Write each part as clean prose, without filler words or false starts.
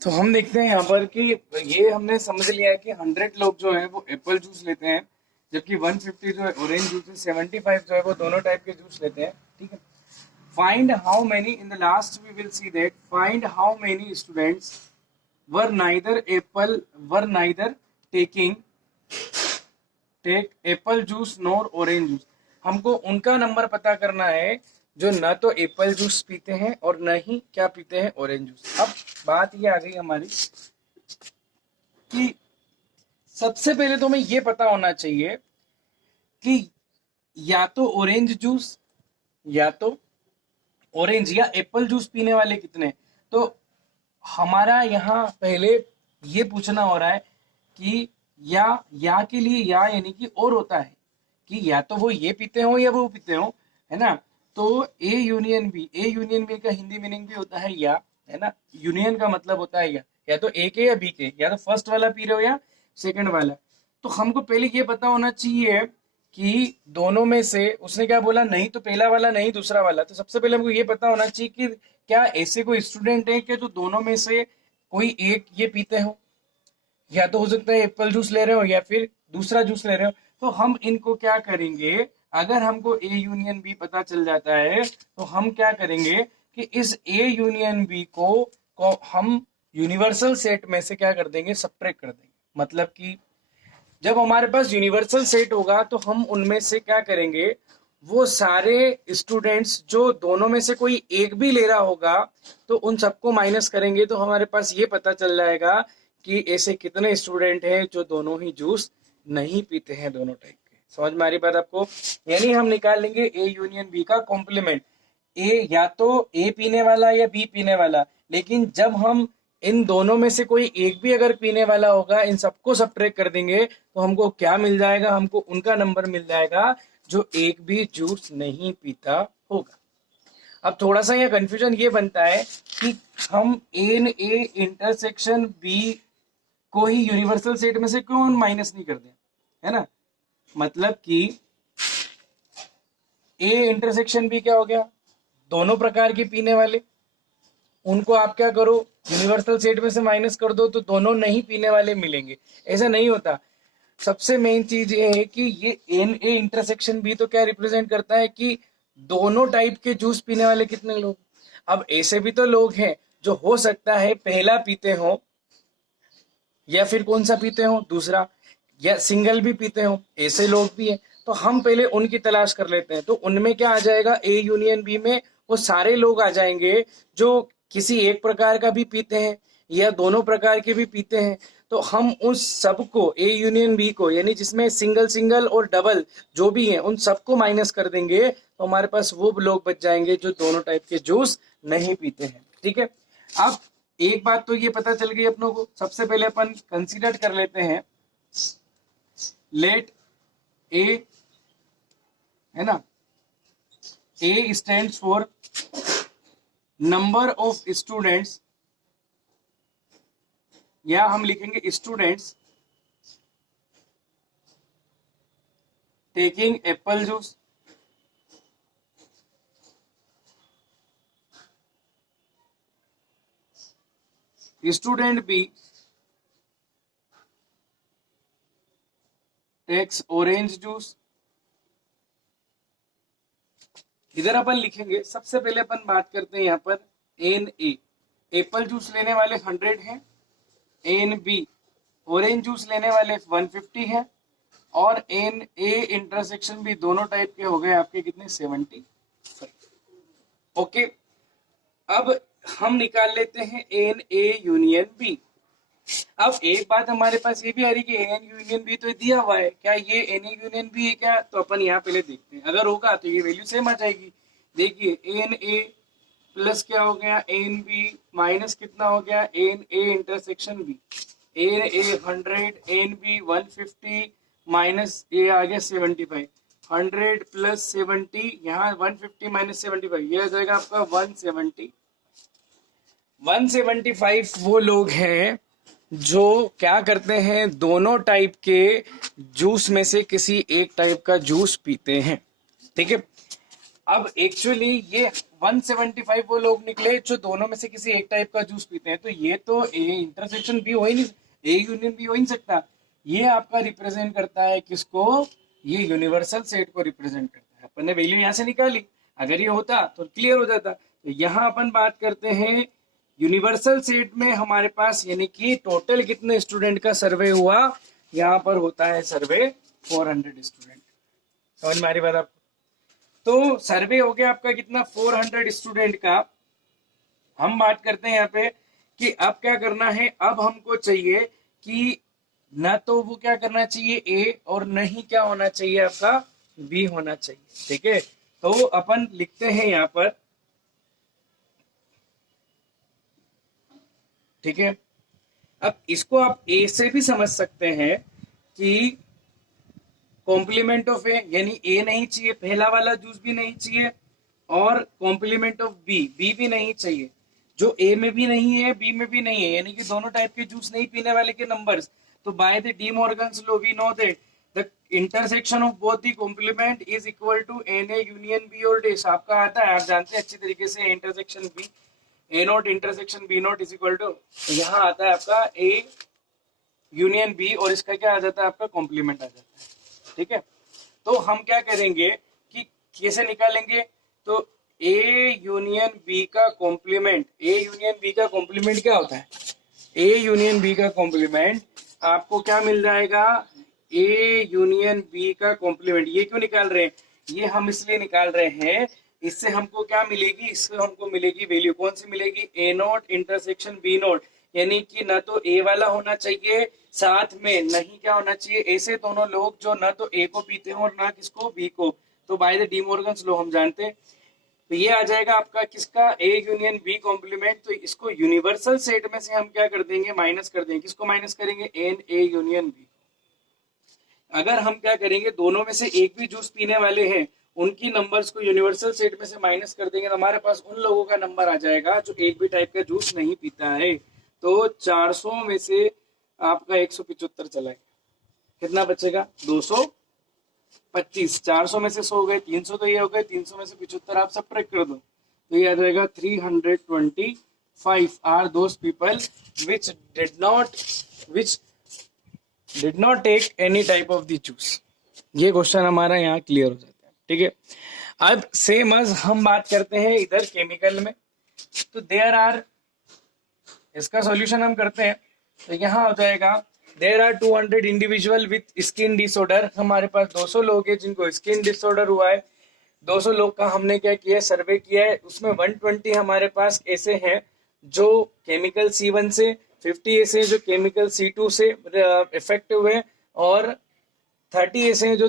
तो हम देखते हैं यहाँ पर कि ये हमने समझ लिया है कि 100 लोग जो है वो एप्पल जूस लेते हैं, जबकि 150 जो है ऑरेंज जूस है, 75 जो है वो दोनों टाइप के जूस लेते हैं। ठीक है। Find how many in the last we will see that find how many students were neither taking take apple juice nor orange juice. हमको उनका नंबर पता करना है जो न तो एप्पल जूस पीते हैं और न ही क्या पीते हैं, ऑरेंज जूस। अब बात ये आ गई हमारी कि सबसे पहले तो हमें ये पता होना चाहिए कि या तो ऑरेंज जूस या तो ऑरेंज या एप्पल जूस पीने वाले कितने। तो हमारा यहाँ पहले ये पूछना हो रहा है कि या के लिए या यानी कि और होता है कि या तो वो ये पीते हो या वो पीते हो, है ना। तो ए यूनियन बी का हिंदी मीनिंग भी होता है या, है ना। यूनियन का मतलब होता है या तो ए के या बी के, या तो फर्स्ट वाला पी रहे हो या सेकंड वाला। तो हमको पहले ये पता होना चाहिए कि दोनों में से उसने क्या बोला, नहीं तो पहला वाला नहीं दूसरा वाला। तो सबसे पहले हमको ये पता होना चाहिए कि क्या ऐसे कोई स्टूडेंट है कि जो दोनों में से कोई एक ये पीते हो, या तो हो सकता है एप्पल जूस ले रहे हो या फिर दूसरा जूस ले रहे हो। तो हम इनको क्या करेंगे, अगर हमको ए यूनियन बी पता चल जाता है तो हम क्या करेंगे कि इस ए यूनियन बी को हम यूनिवर्सल सेट में से क्या कर देंगे, सब्ट्रैक्ट कर देंगे। मतलब कि जब हमारे पास यूनिवर्सल सेट होगा तो हम उनमें से क्या करेंगे, वो सारे स्टूडेंट्स जो दोनों में से कोई एक भी ले रहा होगा तो उन सबको माइनस करेंगे। तो हमारे पास ये पता चल जाएगा कि ऐसे कितने स्टूडेंट हैं जो दोनों ही जूस नहीं पीते हैं, दोनों टाइप के। समझ में आ रही बात आपको। यानी हम निकाल लेंगे ए यूनियन बी का कॉम्प्लीमेंट, ए या तो ए पीने वाला या बी पीने वाला। लेकिन जब हम इन दोनों में से कोई एक भी अगर पीने वाला होगा, इन सबको सब्ट्रैक्ट कर देंगे तो हमको क्या मिल जाएगा, हमको उनका नंबर मिल जाएगा जो एक भी जूस नहीं पीता होगा। अब थोड़ा सा यहाँ कंफ्यूजन ये बनता है कि हम एन ए इंटरसेक्शन बी को ही यूनिवर्सल सेट में से क्यों माइनस नहीं कर दें, है ना। मतलब कि ए इंटरसेक्शन बी क्या हो गया, दोनों प्रकार के पीने वाले, उनको आप क्या करो, यूनिवर्सल सेट में से माइनस कर दो तो दोनों नहीं पीने वाले मिलेंगे। ऐसा नहीं होता। सबसे मेन चीज ये है कि ये एन ए इंटरसेक्शन भी तो क्या रिप्रेजेंट करता है कि दोनों टाइप के जूस पीने वाले कितने लोग। अब ऐसे भी तो लोग हैं जो हो सकता है पहला पीते हो या फिर कौन सा पीते हो, दूसरा, या सिंगल भी पीते हो, ऐसे लोग भी हैं। तो हम पहले उनकी तलाश कर लेते हैं। तो उनमें क्या आ जाएगा, ए यूनियन बी में वो सारे लोग आ जाएंगे जो किसी एक प्रकार का भी पीते हैं या दोनों प्रकार के भी पीते हैं। तो हम उस सबको ए यूनियन बी को, यानी जिसमें सिंगल सिंगल और डबल जो भी हैं, उन सबको माइनस कर देंगे तो हमारे पास वो लोग बच जाएंगे जो दोनों टाइप के जूस नहीं पीते हैं। ठीक है। अब एक बात तो ये पता चल गई अपनों को। सबसे पहले अपन कंसीडर कर लेते हैं, लेट ए, है ना, A stands for number of students, या हम लिखेंगे students taking apple juice. Student B takes orange juice. इधर अपन लिखेंगे, सबसे पहले अपन बात करते हैं यहाँ पर एन ए, एप्पल जूस लेने वाले 100 हैं, एन बी ऑरेंज जूस लेने वाले 150 हैं, और एन ए इंटरसेक्शन भी दोनों टाइप के हो गए आपके कितने, 75। ओके। अब हम निकाल लेते हैं एन ए यूनियन बी। अब एक बात हमारे पास ये भी आ रही कि एन यूनियन बी तो दिया हुआ है, क्या ये एन ए यूनियन बी है क्या। तो अपन यहाँ पहले देखते हैं, अगर होगा तो ये वैल्यू सेम आ जाएगी। देखिए एन ए प्लस क्या हो गया, एन बी माइनस कितना हो गया, N A intersection B. N A 100, N B 150, minus A आ गया 75। 100 प्लस 70, यहाँ 150 माइनस 75, ये आ जाएगा आपका 170। 175 वो लोग हैं जो क्या करते हैं, दोनों टाइप के जूस में से किसी एक टाइप का जूस पीते हैं। ठीक है। अब एक्चुअली ये 175 वो लोग निकले जो दोनों में से किसी एक टाइप का जूस पीते हैं, तो ये तो ए इंटरसेक्शन बी हो ही नहीं, ए यूनियन बी हो ही नहीं सकता। ये आपका रिप्रेजेंट करता है किसको? ये यूनिवर्सल सेट को रिप्रेजेंट करता है। अपन ने वैल्यू यहाँ से निकाली, अगर ये होता तो क्लियर हो जाता। तो यहाँ अपन बात करते हैं यूनिवर्सल सेट में हमारे पास, यानी कि टोटल कितने स्टूडेंट का सर्वे हुआ, यहाँ पर होता है सर्वे 400 स्टूडेंट। समझ में आ रही बात आपको? तो सर्वे हो गया आपका कितना, 400 स्टूडेंट का। हम बात करते हैं यहाँ पे कि अब क्या करना है। अब हमको चाहिए कि ना तो वो क्या करना चाहिए ए, और नहीं क्या होना चाहिए आपका बी होना चाहिए। ठीक है, तो अपन लिखते हैं यहाँ पर, ठीक है। अब इसको आप ए से भी समझ सकते हैं कि कॉम्प्लीमेंट ऑफ ए, यानी ए नहीं चाहिए, पहला वाला जूस भी नहीं चाहिए, और कॉम्प्लीमेंट ऑफ बी, बी भी नहीं चाहिए। जो ए में भी नहीं है बी में भी नहीं है, यानी कि दोनों टाइप के जूस नहीं पीने वाले के नंबर्स। तो by the De Morgan's law we know that the intersection of both the complement is equal to N A union B और डेस। आपका आता है, आप जानते हैं अच्छी तरीके से, intersection B A not intersection B not is equal to, यहाँ आता है आपका ए यूनियन बी, और इसका क्या आ जाता है आपका कॉम्प्लीमेंट आ जाता है। ठीक है, तो हम क्या करेंगे कि कैसे निकालेंगे, तो ए यूनियन बी का कॉम्प्लीमेंट, ए यूनियन बी का कॉम्प्लीमेंट क्या होता है, ए यूनियन बी का कॉम्प्लीमेंट आपको क्या मिल जाएगा, ए यूनियन बी का कॉम्प्लीमेंट। ये क्यों निकाल रहे हैं, ये हम इसलिए निकाल रहे हैं, इससे हमको क्या मिलेगी, इससे हमको मिलेगी वैल्यू, कौन सी मिलेगी, ए नॉट इंटरसेक्शन बी नॉट, यानी कि ना तो ए वाला होना चाहिए, साथ में नहीं क्या होना चाहिए, ऐसे दोनों लोग जो ना तो ए को पीते हो और ना किसको, बी को। तो by the De Morgan's law हम जानते हैं। तो ये आ जाएगा आपका किसका, ए यूनियन बी कॉम्प्लीमेंट। तो इसको यूनिवर्सल सेट में से हम क्या कर देंगे, माइनस कर देंगे। किसको माइनस करेंगे, एन ए यूनियन बी। अगर हम क्या करेंगे, दोनों में से एक भी जूस पीने वाले हैं, उनकी नंबर्स को यूनिवर्सल सेट में से माइनस कर देंगे, तो हमारे पास उन लोगों का नंबर आ जाएगा जो एक भी टाइप का जूस नहीं पीता है। तो 400 में से आपका 175 चला गया, कितना बचेगा, 225। 400 में से 100 गए, 300 तो ये हो गए, 300 में से 75 आप सब्ट्रैक्ट कर दो, तो ये आ जाएगा 325 are those people which did not take any type of the juice. ये क्वेश्चन हमारा यहाँ क्लियर हो जाता है। ठीक है, अब सेम अज हम बात करते हैं इधर केमिकल में। तो देयर आर, इसका सॉल्यूशन हम करते हैं, तो यहाँ हो जाएगा there are 200 individual with skin disorder. हमारे पास 200 लोग हैं जिनको स्किन डिसऑर्डर हुआ है। 200 लोग का हमने क्या किया, सर्वे किया है। उसमें 120 हमारे पास ऐसे हैं जो केमिकल C1 से, 50 ऐसे हैं जो केमिकल C2 से इफेक्ट हुए, और 30 ऐसे हैं जो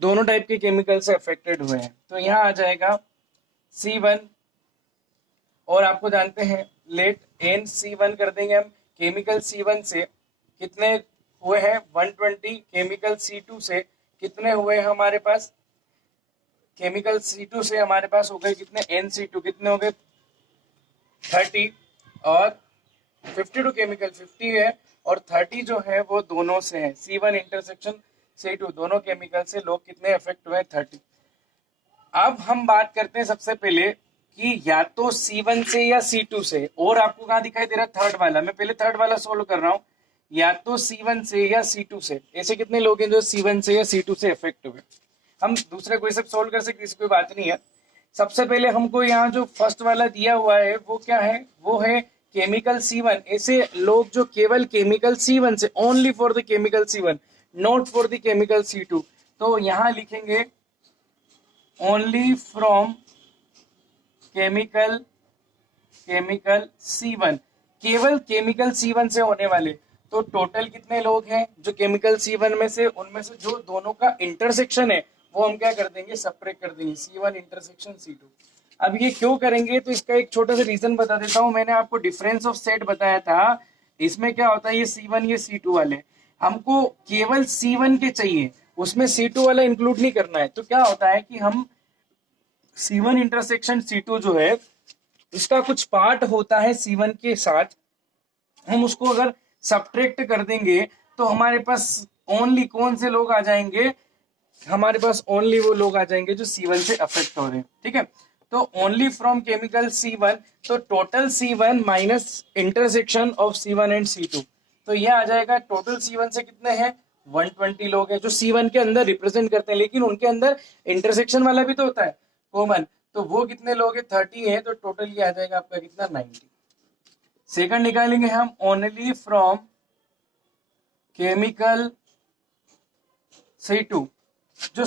दोनों टाइप के केमिकल से अफेक्टेड हुए हैं। तो यहाँ आ जाएगा C1, और आपको जानते हैं लेट एन C1 कर देंगे हम। केमिकल C1 से कितने हुए हैं, 120। केमिकल C2 से कितने हुए हैं हमारे पास, केमिकल C2 से हमारे पास हो गए कितने, NC2 कितने हो गए, 30, और 52 केमिकल 50 है, और 30 जो है वो दोनों से है, C1 इंटरसेक्शन C2, दोनों केमिकल से लोग कितने अफेक्ट हुए, 30। अब हम बात करते हैं सबसे पहले कि या तो C1 से या C2 से, और आपको कहाँ दिखाई दे रहा है, थर्ड वाला। मैं पहले थर्ड वाला सोल्व कर रहा हूँ, या तो C1 से या C2 से। ऐसे कितने लोग हैं जो C1 से या C2 से इफेक्ट हुए। हम दूसरे कोई सब सोल्व कर सकते, इसकी कोई बात नहीं है। सबसे पहले हमको यहाँ जो फर्स्ट वाला दिया हुआ है वो क्या है, वो है केमिकल C1। ऐसे लोग जो केवल केमिकल C1 से, only for the chemical C1, not for the chemical C2। तो यहाँ लिखेंगे ओनली फ्रॉम केमिकल C1, केवल केमिकल C1 से होने वाले। तो टोटल कितने लोग हैं जो केमिकल C1 में से, उनमें से जो दोनों का इंटरसेक्शन है वो हम क्या कर देंगे, सेपरेट कर देंगे, C1 इंटरसेक्शन C2। अब ये क्यों करेंगे, तो इसका एक छोटा सा रीजन बता देता हूँ। मैंने आपको डिफरेंस ऑफ सेट बताया था, इसमें क्या होता है, ये C1 ये C2 वाले हमको केवल C1 के चाहिए, उसमें C2 वाला इंक्लूड नहीं करना है। तो क्या होता है कि हम C1 इंटरसेक्शन C2 जो है, इसका कुछ पार्ट होता है C1 के साथ, हम उसको अगर सब्ट्रैक्ट कर देंगे तो हमारे पास ओनली कौन से लोग आ जाएंगे, हमारे पास ओनली वो लोग आ जाएंगे जो C1 से अफेक्ट हो रहे हैं, ठीक है। तो ओनली फ्रॉम केमिकल C1, तो total C1 minus intersection of C1 and C2, तो ये आ जाएगा टोटल C1 से कितने हैं 120 लोग हैं जो C1 के अंदर रिप्रेजेंट करते हैं, लेकिन उनके अंदर इंटरसेक्शन वाला भी तो होता है कॉमन, तो वो कितने लोग हैं 30 है, तो टोटल ये आ जाएगा आपका कितना 90। सेकंड निकालेंगे हम ओनली फ्रॉम केमिकल C2, जो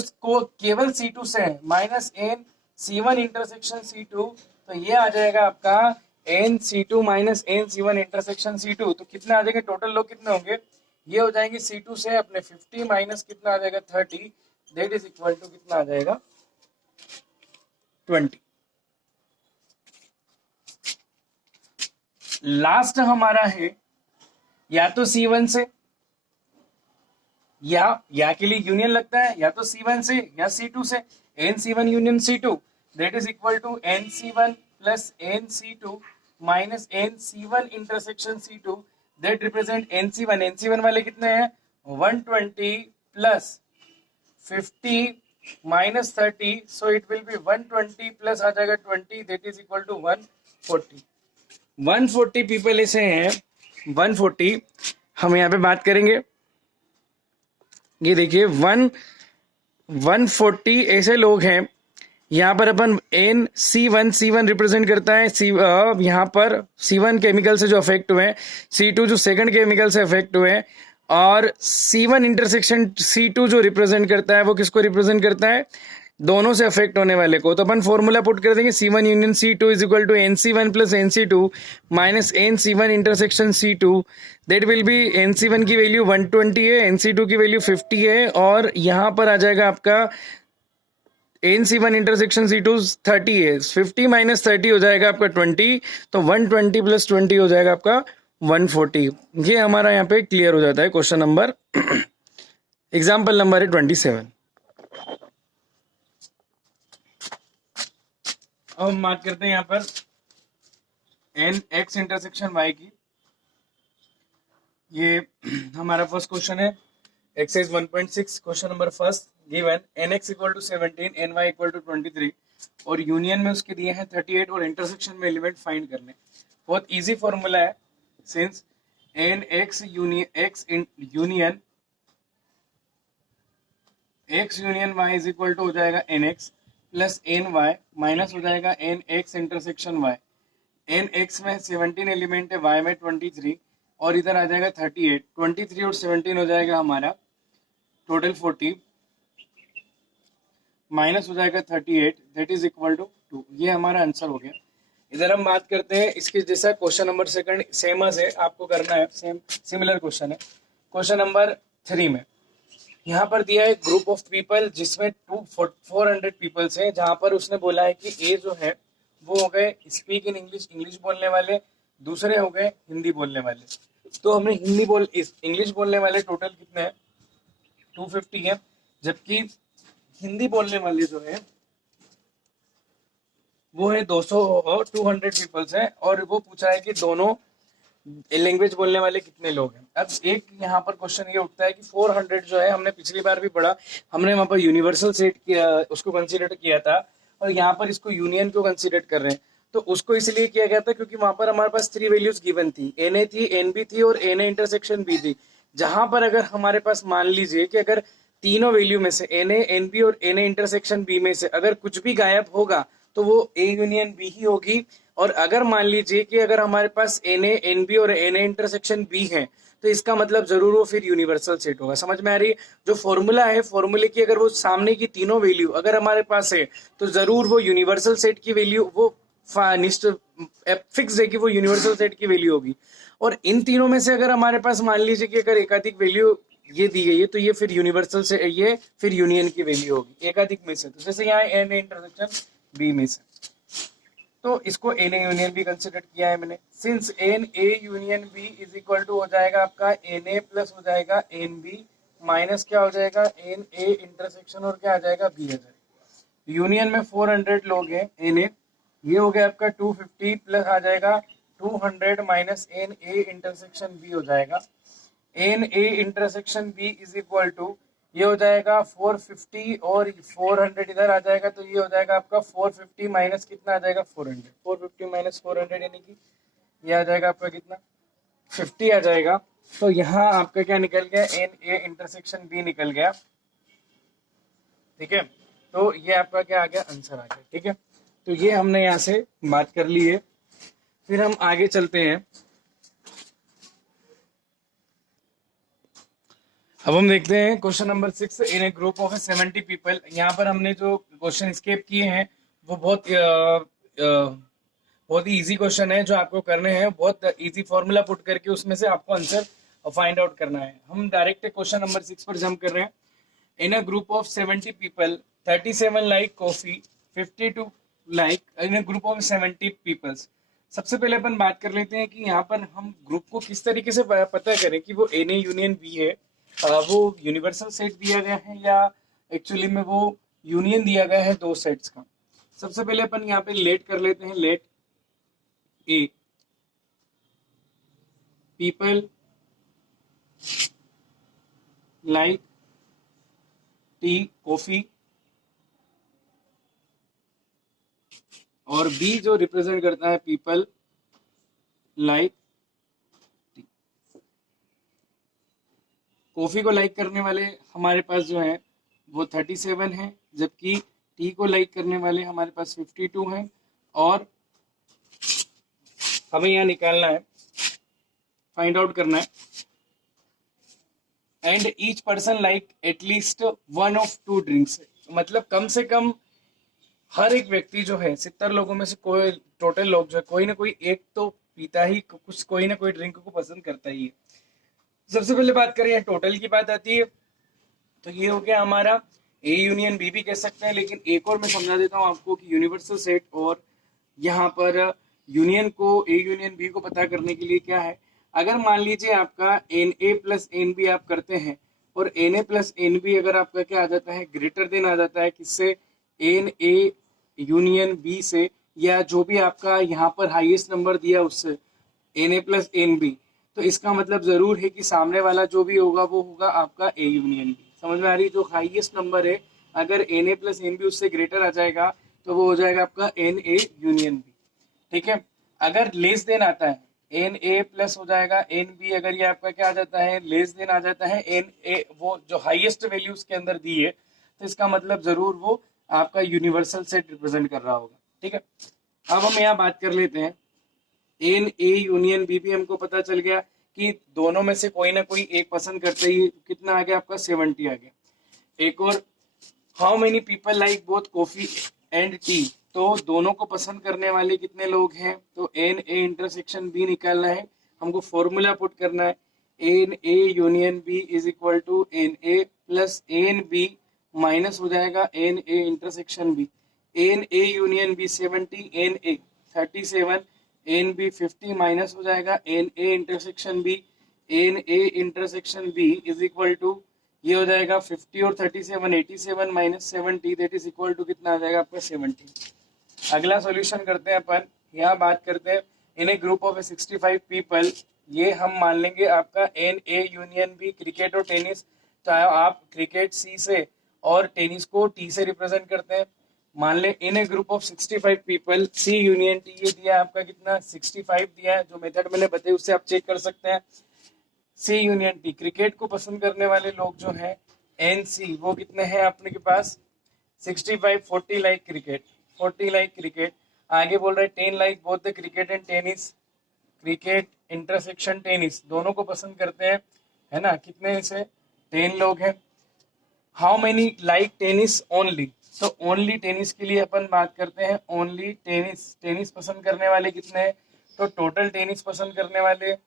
केवल C2 से है minus N C1 intersection C2, तो ये आ जाएगा आपका N C2 minus N C1 intersection C2, तो कितने आ जाएंगे टोटल लोग कितने होंगे, ये हो जाएंगे C2 से अपने 50 माइनस कितना आ जाएगा 30, दैट इज इक्वल टू कितना आ जाएगा 20। लास्ट हमारा है या तो C1 से या के लिए यूनियन लगता है, या तो C1 से या C2 से, NC1 union C2 that is equal to NC1 plus NC2 minus NC1 intersection C2 that represent NC1। NC1 वाले कितने हैं 120 plus 50 minus 30, so it will be 120 plus आ जाएगा 20 that is equal to 140। 140 people ऐसे हैं, 140 हम यहाँ पे बात करेंगे, ये देखिए 140 ऐसे लोग हैं, यहाँ पर अपन C1 रिप्रेजेंट करता है यहाँ पर C1 केमिकल से जो अफेक्ट हुए हैं, C2 जो सेकंड केमिकल से अफेक्ट हुए हैं, और C1 इंटरसेक्शन C2 जो रिप्रेजेंट करता है वो किसको रिप्रेजेंट करता है, दोनों से अफेक्ट होने वाले को। तो अपन फॉर्मूला पुट कर देंगे C1 union C2 is equal to NC1 plus NC2 minus NC1 intersection C2, that will be NC1 की वैल्यू 120 है, NC2 की वैल्यू 50 है, और यहाँ पर आ जाएगा आपका NC1 इंटरसेक्शन C2 30 है, 50 माइनस 30 हो जाएगा आपका 20, तो 120 प्लस 20 हो जाएगा आपका 140। ये हमारा यहाँ पे क्लियर हो जाता है क्वेश्चन नंबर एग्जाम्पल नंबर है 27। अब हम बात करते हैं यहाँ पर NX इंटरसेक्शन Y की। ये हमारा फर्स्ट क्वेश्चन है exercise 1.6 question number first given NX equal to 17 NY equal to 23 और यूनियन में उसके दिए हैं 38 और इंटरसेक्शन में एलिमेंट फाइंड करने। बहुत इजी फॉर्मूला है, since NX union X union Y is equal to हो जाएगा NX प्लस NY माइनस हो जाएगा NX इंटरसेक्शन Y। NX में 17 एलिमेंट है, Y में 23 और इधर आ जाएगा 38, 23 और 17 हो जाएगा हमारा टोटल 40 माइनस हो जाएगा 38 दैट इज इक्वल टू 2। ये हमारा आंसर हो गया। इधर हम बात करते हैं इसके जैसा क्वेश्चन नंबर सेकंड सेम है, आपको करना है सेम सिमिलर क्वेश्चन है। क्वेश्चन नंबर 3 में यहाँ पर दिया है ग्रुप ऑफ पीपल जिसमें 400 पीपल्स हैं, जहां पर उसने बोला है कि ए जो है वो हो गए स्पीक इन इंग्लिश बोलने वाले, दूसरे हो गए हिंदी बोलने वाले। तो हमने इंग्लिश बोलने वाले टोटल कितने हैं 250 है, जबकि हिंदी बोलने वाले जो है वो है 200 पीपल्स है, और वो पूछा है कि दोनों लैंग्वेज बोलने वाले कितने लोग हैं। अब एक यहाँ पर क्वेश्चन ये उठता है कि 400 जो है, हमने पिछली बार भी पढ़ा, हमने वहां पर यूनिवर्सल सेट किया उसको कंसीडर किया था, और यहाँ पर इसको यूनियन को कंसीडर कर रहे हैं। तो उसको इसलिए किया गया था क्योंकि वहां पर हमारे पास 3 वैल्यूज गिवन थी, NA थी, NB थी और NA इंटरसेक्शन B थी। जहां पर अगर हमारे पास मान लीजिए कि अगर तीनों वैल्यू में से NA NB और NA इंटरसेक्शन B में से अगर कुछ भी गायब होगा तो वो A यूनियन B ही होगी, और अगर मान लीजिए कि अगर हमारे पास NA NB और NA इंटरसेक्शन B है तो इसका मतलब जरूर वो फिर यूनिवर्सल सेट होगा। समझ में आ रही है? जो फॉर्मूला है, फॉर्मूले की अगर वो सामने की तीनों वैल्यू अगर हमारे पास है तो जरूर वो यूनिवर्सल सेट की वैल्यू वो फिक्स है कि वो यूनिवर्सल सेट की वैल्यू होगी। और इन तीनों में से अगर हमारे पास मान लीजिए कि अगर एकाधिक वैल्यू ये दी गई है तो ये फिर यूनिवर्सल से ये फिर यूनियन की वैल्यू होगी एकाधिक में से। तो जैसे यहाँ एन इंटरसेक्शन बी में से, तो इसको N A union B consider किया है मैंने। Since N A union B is equal to हो जाएगा आपका एन ए प्लस हो जाएगा एन बी माइनस क्या हो जाएगा एन ए इंटरसेक्शन और क्या आ जाएगा बी आ जाएगा। यूनियन में 400 लोग हैं एन ए, ये हो गया आपका 250 प्लस आ जाएगा 200 minus N A intersection B हो जाएगा। N A intersection B is equal to ये हो जाएगा 450 और 400 इधर आ जाएगा, तो ये हो जाएगा आपका 450 माइनस कितना आ जाएगा 400, 450 माइनस 400 यानी कि ये आ जाएगा आपका कितना 50 आ जाएगा। तो यहाँ आपका क्या निकल गया, एन ए इंटरसेक्शन बी निकल गया। ठीक है, तो ये आपका क्या आ गया, आंसर आ गया। ठीक है, तो ये हमने यहाँ से बात कर ली है। फिर हम आगे चलते हैं। अब हम देखते हैं question number 6, in a group of 70 people. यहाँ पर हमने जो क्वेश्चन स्केप किए हैं वो बहुत ही इजी क्वेश्चन है जो आपको करने हैं, बहुत इजी फॉर्मूला पुट करके उसमें से आपको आंसर फाइंड आउट करना है। हम डायरेक्ट क्वेश्चन नंबर 6 पर जंप कर रहे हैं। In a group of 70 people 37 like coffee, 52 like in a group of 70 peoples. सबसे पहले अपन बात कर लेते हैं कि यहाँ पर हम ग्रुप को किस तरीके से पता करें कि वो एन ए यूनियन बी है। वो यूनिवर्सल सेट दिया गया है या एक्चुअली में वो यूनियन दिया गया है दो सेट्स का। सबसे पहले अपन यहाँ पे लेट कर लेते हैं, लेट ए पीपल लाइक टी कॉफी, और बी जो रिप्रेजेंट करता है पीपल लाइक टी। कॉफी को लाइक करने वाले हमारे पास जो है वो 37 है, जबकि टी को लाइक करने वाले हमारे पास 52 हैं, और हमें यहाँ निकालना है, फाइंड आउट करना है। And each person like at least one of two drinks, मतलब कम से कम हर एक व्यक्ति जो है 70 लोगों में से कोई टोटल लोग जो है कोई ना कोई एक तो पीता ही, कुछ कोई ना कोई ड्रिंक को पसंद करता ही है। सबसे पहले बात करें टोटल की बात आती है, तो ये हो गया हमारा ए यूनियन बी भी कह सकते हैं, लेकिन एक और मैं समझा देता हूँ आपको कि यूनिवर्सल सेट और यहाँ पर यूनियन को ए यूनियन बी को पता करने के लिए क्या है, अगर मान लीजिए आपका N A plus N B आप करते हैं और N A plus N B अगर आपका क्या आ जाता है, ग्रेटर देन आ जाता है किससे, एन ए यूनियन बी से, या जो भी आपका यहाँ पर हाईएस्ट नंबर दिया उससे N A plus N B, तो इसका मतलब जरूर है कि सामने वाला जो भी होगा वो होगा आपका ए यूनियन बी। समझ में आ रही, जो हाईएस्ट नंबर है अगर N A plus N B उससे ग्रेटर आ जाएगा तो वो हो जाएगा आपका एन ए यूनियन बी। ठीक है, अगर लेस देन आता है एन ए प्लस हो जाएगा एन बी, अगर ये आपका क्या आ जाता है लेस देन आ जाता है एन ए, वो जो हाईएस्ट वैल्यू उसके अंदर दी है, तो इसका मतलब जरूर वो आपका यूनिवर्सल सेट रिप्रेजेंट कर रहा होगा। ठीक है, अब हम यहाँ बात कर लेते हैं एन ए यूनियन बी भी हमको पता चल गया कि दोनों में से कोई ना कोई एक पसंद करते ही, कितना आ गया आपका 70 आ गया। एक और, how many people like both coffee and T, तो दोनों को पसंद करने वाले कितने लोग हैं, तो एन ए इंटरसेक्शन बी निकालना है, हमको फॉर्मूला पुट करना है, N A union B is equal to N A plus N B minus हो जाएगा N A intersection B. N A union B 70, N A 37, N B 50 minus हो जाएगा N A intersection B, N A intersection B is equal to ये हो जाएगा 50 और 37, 87 minus 70 that is equal to कितना आ जाएगा आपका 70। अगला सॉल्यूशन करते हैं अपन, यहाँ बात करते हैं in a group of 65 people, ये हम मान लेंगे आपका N A union B cricket और टेनिस, चाहे आप क्रिकेट सी से और टेनिस को टी से रिप्रेजेंट करते हैं। मान ले in a group of 65 people C union T, ये दिया आपका कितना 65 दिया है, जो मेथड मैंने बताई उससे आप चेक कर सकते हैं। सी यूनियन टी, क्रिकेट को पसंद करने वाले लोग जो हैं एन सी, वो कितने हैं अपने के पास 65, 40 लाइक क्रिकेट, 40 लाइक क्रिकेट। आगे बोल रहे हैं 10 like both the cricket and tennis, cricket intersection tennis दोनों को पसंद करते हैं, है ना, कितने से 10 लोग हैं। How many like tennis only, तो ओनली टेनिस के लिए अपन बात करते हैं, ओनली टेनिस, टेनिस पसंद करने वाले कितने हैं, तो टोटल टेनिस पसंद करने वाले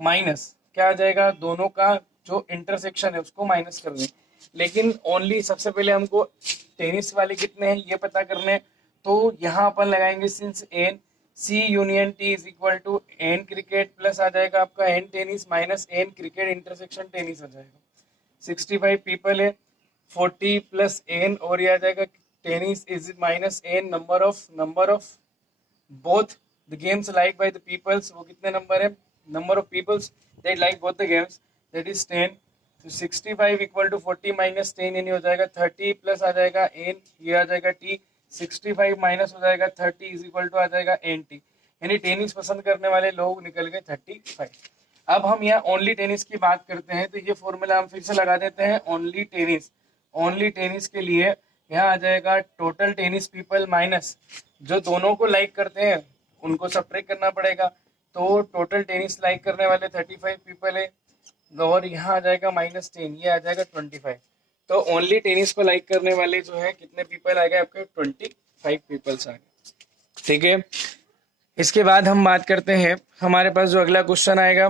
माइनस क्या आ जाएगा, दोनों का जो इंटरसेक्शन है उसको माइनस कर दें। लेकिन ओनली सबसे पहले हमको टेनिस वाले कितने हैं ये पता करने हैं, तो यहाँ अपन लगाएंगे since N C union T is equal to N cricket plus आ जाएगा आपका N tennis minus N cricket intersection tennis आ जाएगा। 65 पीपल है, 40 प्लस एन और ये आ जाएगा tennis is minus N number of both the games like by the peoples, वो कितने नंबर है, number of peoples that like both the games, that is 10, तो 65 इक्वल टू 40 माइनस 10 यानी हो जाएगा 30 प्लस आ जाएगा एन, ये आ जाएगा टी, 65 माइनस हो जाएगा 30 इज इक्वल टू आ जाएगा एन टी, यानी टेनिस पसंद करने वाले लोग निकल गए 35। अब हम यहाँ ओनली टेनिस की बात करते हैं, तो ये फॉर्मूला हम फिर से लगा देते हैं। ओनली टेनिस के लिए यहाँ आ जाएगा टोटल टेनिस पीपल माइनस जो दोनों को लाइक करते हैं उनको सब्ट्रैक्ट करना पड़ेगा। तो टोटल टेनिस लाइक करने वाले 35 पीपल है और यहाँ आ जाएगा -10, ये आ जाएगा 25। तो ओनली टेनिस को लाइक करने वाले जो है कितने पीपल आ गए आपके 25 पीपल्स आ गए। ठीक है, इसके बाद हम बात करते हैं, हमारे पास जो अगला क्वेश्चन आएगा